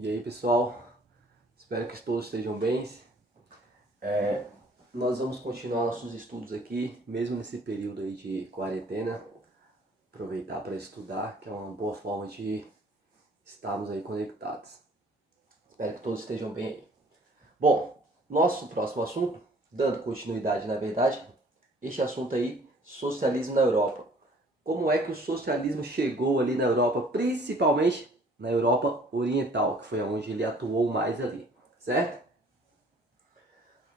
E aí, pessoal, espero que todos estejam bem. Nós vamos continuar nossos estudos aqui, mesmo nesse período aí de quarentena, aproveitar para estudar, que é uma boa forma de estarmos aí conectados. Espero que todos estejam bem aí. Bom, nosso próximo assunto, dando continuidade na verdade, este assunto aí, socialismo na Europa. Como é que o socialismo chegou ali na Europa, principalmente na Europa Oriental, que foi onde ele atuou mais ali, certo?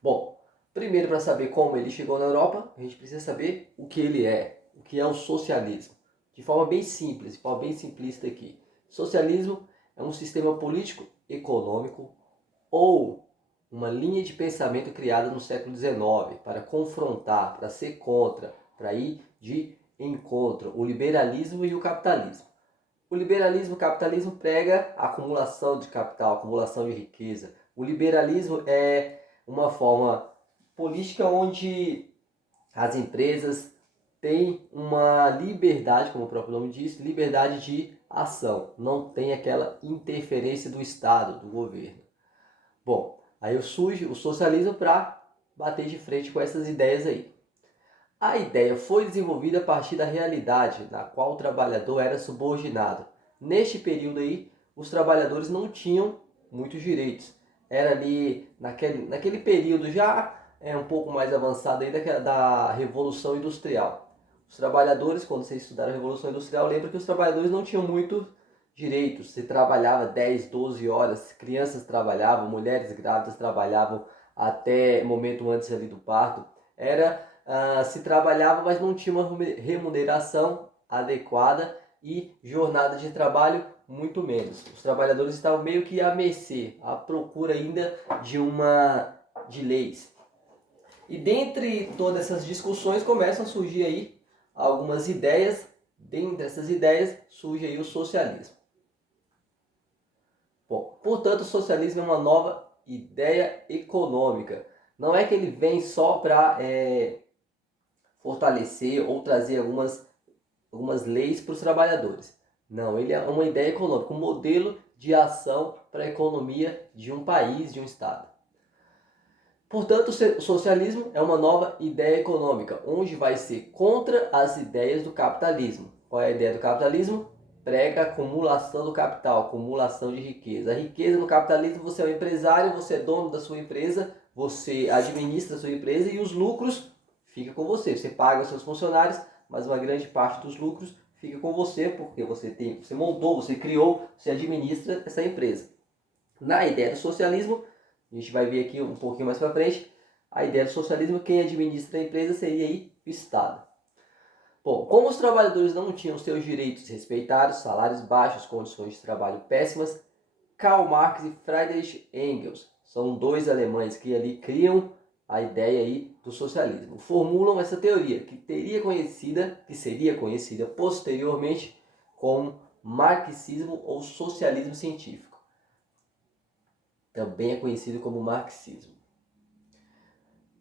Bom, primeiro para saber como ele chegou na Europa, a gente precisa saber o que ele é, o que é o socialismo. De forma bem simples, de forma bem simplista aqui. Socialismo é um sistema político, econômico ou uma linha de pensamento criada no século XIX para confrontar, para ser contra, para ir de encontro o liberalismo e o capitalismo. O liberalismo e o capitalismo prega a acumulação de capital, acumulação de riqueza. O liberalismo é uma forma política onde as empresas têm uma liberdade, como o próprio nome diz, liberdade de ação. Não tem aquela interferência do Estado, do governo. Bom, aí surge o socialismo para bater de frente com essas ideias aí. A ideia foi desenvolvida a partir da realidade na qual o trabalhador era subordinado. Neste período aí, os trabalhadores não tinham muitos direitos. Era ali, naquele período já um pouco mais avançado aí da Revolução Industrial. Os trabalhadores, quando vocês estudaram a Revolução Industrial, lembra que os trabalhadores não tinham muitos direitos. Você trabalhava 10, 12 horas, crianças trabalhavam, mulheres grávidas trabalhavam até momento antes ali do parto. Se trabalhava, mas não tinha uma remuneração adequada e jornada de trabalho muito menos. Os trabalhadores estavam meio que à mercê, à procura ainda de leis. E dentre todas essas discussões começam a surgir aí algumas ideias. Dentre essas ideias surge aí o socialismo. Bom, portanto, o socialismo é uma nova ideia econômica. Não é que ele vem só para fortalecer ou trazer algumas leis para os trabalhadores. Não, ele é uma ideia econômica, um modelo de ação para a economia de um país, de um estado. Portanto, o socialismo é uma nova ideia econômica, onde vai ser contra as ideias do capitalismo. Qual é a ideia do capitalismo? Prega a acumulação do capital, acumulação de riqueza. A riqueza no capitalismo, você é um empresário, você é dono da sua empresa, você administra a sua empresa e os lucros ficam com você. Você paga os seus funcionários, mas uma grande parte dos lucros fica com você, porque você montou, você criou, você administra essa empresa. Na ideia do socialismo, a gente vai ver aqui um pouquinho mais para frente, a ideia do socialismo, quem administra a empresa seria aí o Estado. Bom, como os trabalhadores não tinham seus direitos respeitados, salários baixos, condições de trabalho péssimas, Karl Marx e Friedrich Engels são dois alemães que ali criam a ideia aí do socialismo. Formulam essa teoria que seria conhecida posteriormente como marxismo ou socialismo científico. Também é conhecido como marxismo.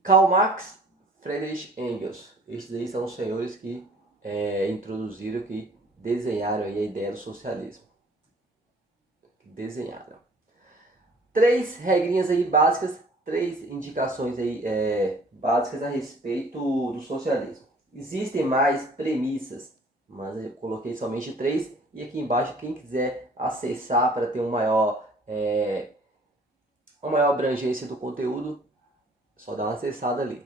Karl Marx, Friedrich Engels. Estes aí são os senhores que introduziram, que desenharam aí a ideia do socialismo. Três regrinhas aí básicas, três indicações aí básicas a respeito do socialismo. Existem mais premissas, mas eu coloquei somente três. E aqui embaixo, quem quiser acessar para ter uma maior abrangência do conteúdo, só dá uma acessada ali.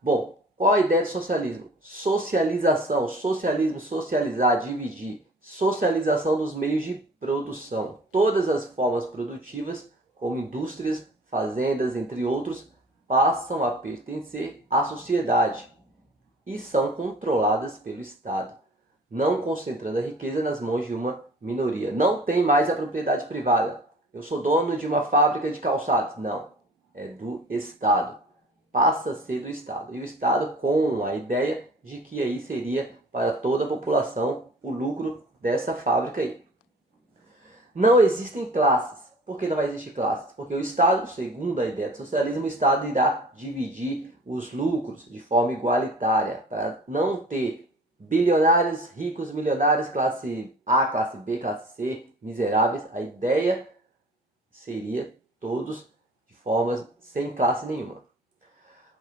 Bom, qual a ideia do socialismo? Socialização, socialismo, socializar, dividir, socialização dos meios de produção. Todas as formas produtivas, como indústrias, fazendas, entre outros, passam a pertencer à sociedade e são controladas pelo Estado, não concentrando a riqueza nas mãos de uma minoria. Não tem mais a propriedade privada. Eu sou dono de uma fábrica de calçados. Não, é do Estado. Passa a ser do Estado. E o Estado com a ideia de que aí seria para toda a população o lucro dessa fábrica aí. Não existem classes. Por que não vai existir classes? Porque o Estado, segundo a ideia do socialismo, o Estado irá dividir os lucros de forma igualitária, para não ter bilionários, ricos, milionários, classe A, classe B, classe C, miseráveis. A ideia seria todos de formas sem classe nenhuma.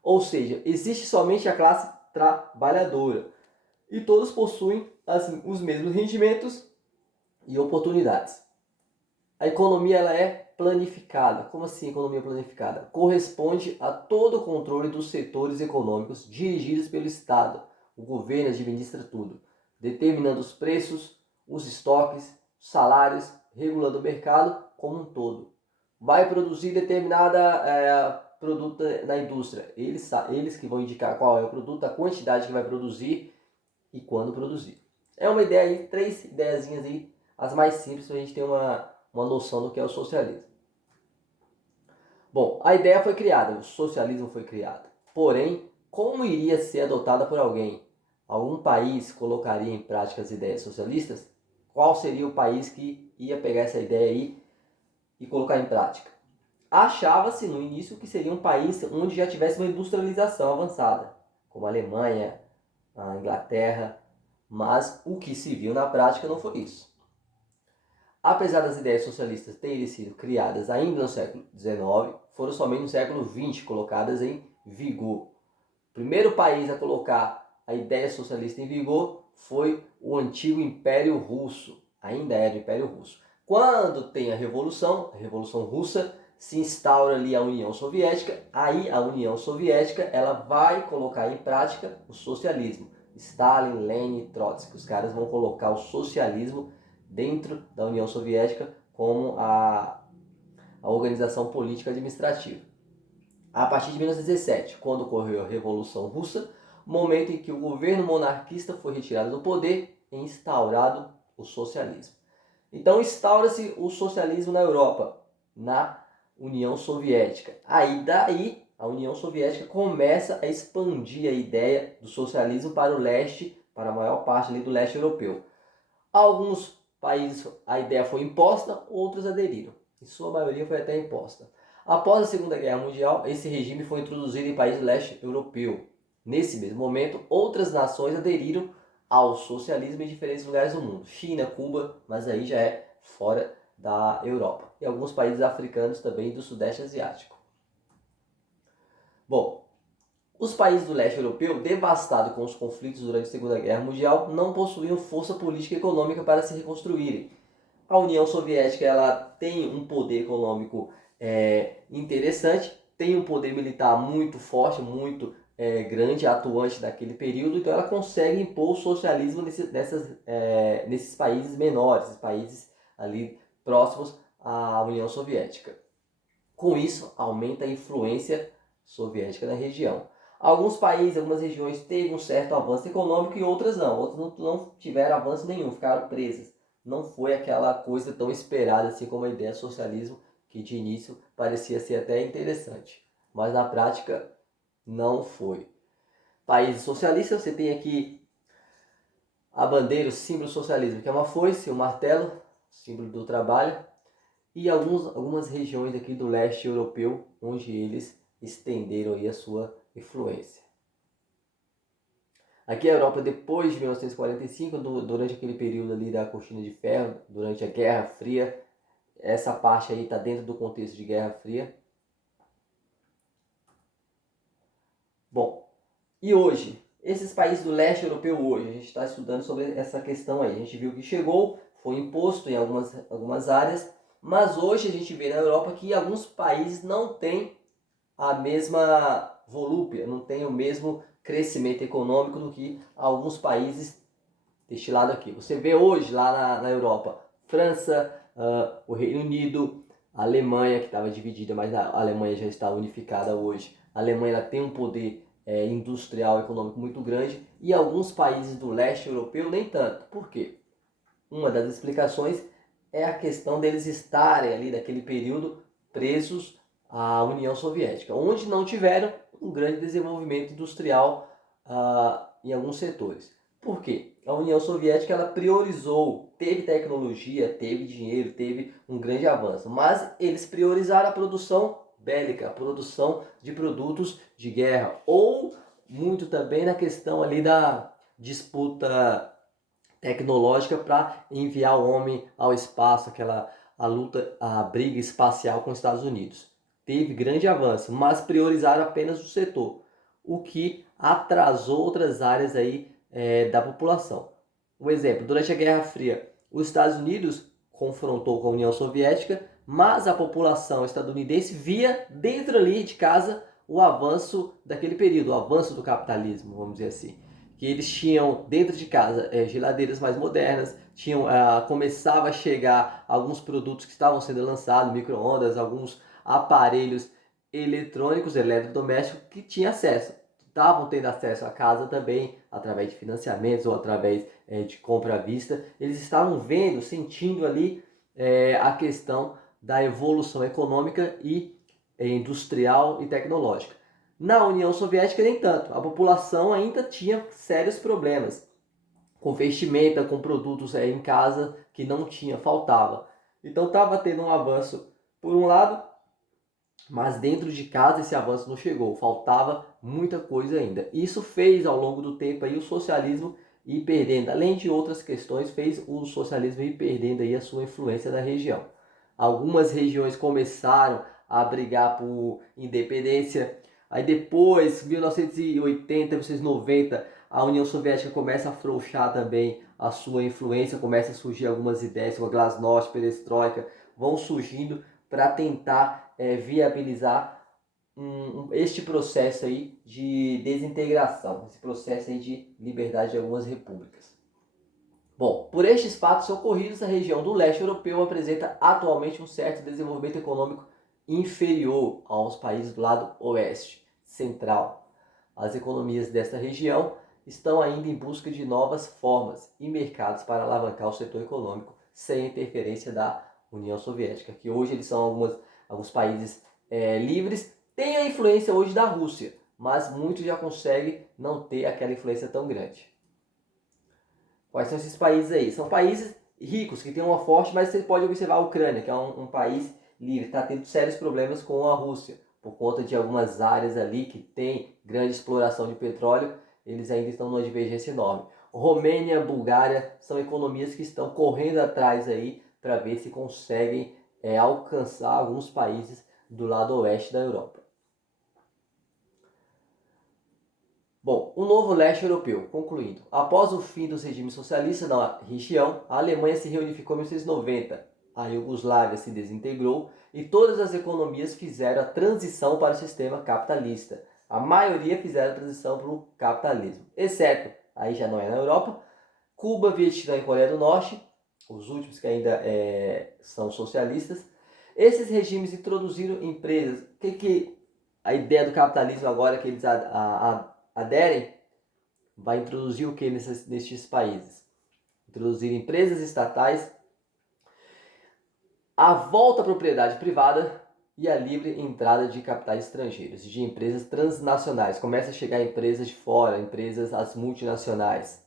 Ou seja, existe somente a classe trabalhadora e todos possuem assim, os mesmos rendimentos e oportunidades. A economia ela é planificada. Como assim economia planificada? Corresponde a todo o controle dos setores econômicos dirigidos pelo Estado. O governo administra tudo, determinando os preços, os estoques, os salários, regulando o mercado como um todo. Vai produzir determinada produto na indústria. Eles que vão indicar qual é o produto, a quantidade que vai produzir e quando produzir. É uma ideia aí, 3 ideiazinhas aí, as mais simples para a gente ter uma noção do que é o socialismo. Bom, a ideia foi criada, o socialismo foi criado. Porém, como iria ser adotada por alguém? Algum país colocaria em prática as ideias socialistas? Qual seria o país que ia pegar essa ideia aí e colocar em prática? Achava-se no início que seria um país onde já tivesse uma industrialização avançada, como a Alemanha, a Inglaterra, mas o que se viu na prática não foi isso. Apesar das ideias socialistas terem sido criadas ainda no século XIX, foram somente no século XX colocadas em vigor. O primeiro país a colocar a ideia socialista em vigor foi o antigo Império Russo, ainda era o Império Russo. Quando tem a Revolução Russa, se instaura ali a União Soviética, aí a União Soviética ela vai colocar em prática o socialismo. Stalin, Lenin, Trotsky, os caras vão colocar o socialismo dentro da União Soviética como a organização política administrativa. A partir de 1917, quando ocorreu a Revolução Russa, momento em que o governo monarquista foi retirado do poder e instaurado o socialismo. Então instaura-se o socialismo na Europa, na União Soviética. Aí daí a União Soviética começa a expandir a ideia do socialismo para o leste, para a maior parte ali do leste europeu. Alguns países a ideia foi imposta, outros aderiram. Em sua maioria foi até imposta. Após a Segunda Guerra Mundial, esse regime foi introduzido em países do leste europeu. Nesse mesmo momento, outras nações aderiram ao socialismo em diferentes lugares do mundo. China, Cuba, mas aí já é fora da Europa. E alguns países africanos também do Sudeste Asiático. Bom, os países do leste europeu, devastados com os conflitos durante a Segunda Guerra Mundial, não possuíam força política e econômica para se reconstruírem. A União Soviética ela tem um poder econômico interessante, tem um poder militar muito forte, muito grande, atuante naquele período, então ela consegue impor o socialismo nesses países menores, esses países ali próximos à União Soviética. Com isso, aumenta a influência soviética na região. Alguns países, algumas regiões teve um certo avanço econômico e outras não. Outras não tiveram avanço nenhum, ficaram presas. Não foi aquela coisa tão esperada assim como a ideia do socialismo, que de início parecia ser até interessante. Mas na prática não foi. Países socialistas, você tem aqui a bandeira, o símbolo do socialismo, que é uma foice, um martelo, símbolo do trabalho. E algumas regiões aqui do leste europeu, onde eles estenderam aí a sua influência. Aqui a Europa, depois de 1945, durante aquele período ali da cortina de ferro, durante a Guerra Fria, essa parte aí está dentro do contexto de Guerra Fria. Bom, e hoje, esses países do leste europeu hoje, a gente está estudando sobre essa questão aí. A gente viu que chegou, foi imposto em algumas áreas, mas hoje a gente vê na Europa que alguns países não têm a mesma volúpia, não têm o mesmo crescimento econômico do que alguns países deste lado aqui. Você vê hoje lá na Europa, França, o Reino Unido, a Alemanha, que estava dividida, mas a Alemanha já está unificada hoje. A Alemanha ela tem um poder industrial, econômico muito grande, e alguns países do leste europeu nem tanto. Por quê? Uma das explicações é a questão deles estarem ali naquele período presos à União Soviética, onde não tiveram um grande desenvolvimento industrial em alguns setores. Por quê? A União Soviética ela priorizou, teve tecnologia, teve dinheiro, teve um grande avanço, mas eles priorizaram a produção bélica, a produção de produtos de guerra, ou muito também na questão ali da disputa tecnológica para enviar o homem ao espaço, a briga espacial com os Estados Unidos. Teve grande avanço, mas priorizaram apenas o setor, o que atrasou outras áreas aí da população. Um exemplo, durante a Guerra Fria, os Estados Unidos confrontou com a União Soviética, mas a população estadunidense via dentro ali de casa o avanço daquele período, o avanço do capitalismo, vamos dizer assim. Que eles tinham dentro de casa geladeiras mais modernas, começava a chegar alguns produtos que estavam sendo lançados, micro-ondas, alguns aparelhos eletrônicos, eletrodomésticos, que tinham acesso. Estavam tendo acesso à casa também, através de financiamentos ou através de compra à vista. Eles estavam vendo, sentindo ali a questão da evolução econômica e industrial e tecnológica. Na União Soviética, nem tanto. A população ainda tinha sérios problemas com vestimenta, com produtos em casa que não tinha, faltava. Então estava tendo um avanço por um lado, mas dentro de casa esse avanço não chegou, faltava muita coisa ainda. Isso fez ao longo do tempo aí o socialismo ir perdendo, além de outras questões, fez o socialismo ir perdendo aí a sua influência na região. Algumas regiões começaram a brigar por independência. Aí depois, 1980, 1990, a União Soviética começa a afrouxar também a sua influência, começa a surgir algumas ideias, como a Glasnost, Perestroika, vão surgindo para tentar viabilizar este processo aí de desintegração, esse processo aí de liberdade de algumas repúblicas. Bom, por estes fatos ocorridos, a região do leste europeu apresenta atualmente um certo desenvolvimento econômico inferior aos países do lado oeste, central. As economias desta região estão ainda em busca de novas formas e mercados para alavancar o setor econômico sem interferência da União Soviética, que hoje eles são alguns países livres, tem a influência hoje da Rússia, mas muitos já conseguem não ter aquela influência tão grande. Quais são esses países aí? São países ricos, que têm uma forte, mas você pode observar a Ucrânia, que é um país livre, está tendo sérios problemas com a Rússia, por conta de algumas áreas ali que tem grande exploração de petróleo, eles ainda estão numa divergência enorme. Romênia, Bulgária são economias que estão correndo atrás aí para ver se conseguem alcançar alguns países do lado oeste da Europa. Bom, o novo leste europeu, concluindo. Após o fim dos regimes socialistas na região, a Alemanha se reunificou em 1990, a Iugoslávia se desintegrou e todas as economias fizeram a transição para o sistema capitalista. A maioria fizeram a transição para o capitalismo, exceto, aí já não é na Europa, Cuba, Vietnã e Coreia do Norte, os últimos que ainda são socialistas. Esses regimes introduziram empresas. Que a ideia do capitalismo agora que eles aderem vai introduzir o que nesses países? Introduzir empresas estatais, a volta à propriedade privada e a livre entrada de capitais estrangeiros, de empresas transnacionais. Começa a chegar empresas de fora, as multinacionais.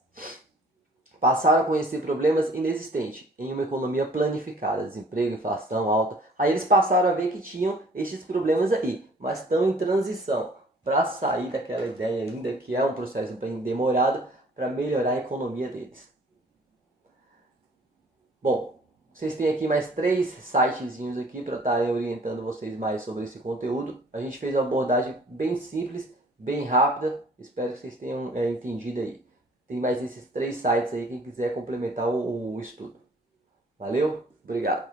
Passaram a conhecer problemas inexistentes em uma economia planificada, desemprego, inflação alta. Aí eles passaram a ver que tinham estes problemas aí, mas estão em transição para sair daquela ideia ainda que é um processo bem demorado para melhorar a economia deles. Bom, vocês têm aqui mais 3 sitezinhos aqui para estarem orientando vocês mais sobre esse conteúdo. A gente fez uma abordagem bem simples, bem rápida. Espero que vocês tenham entendido aí. Tem mais esses 3 sites aí, quem quiser complementar o estudo. Valeu? Obrigado.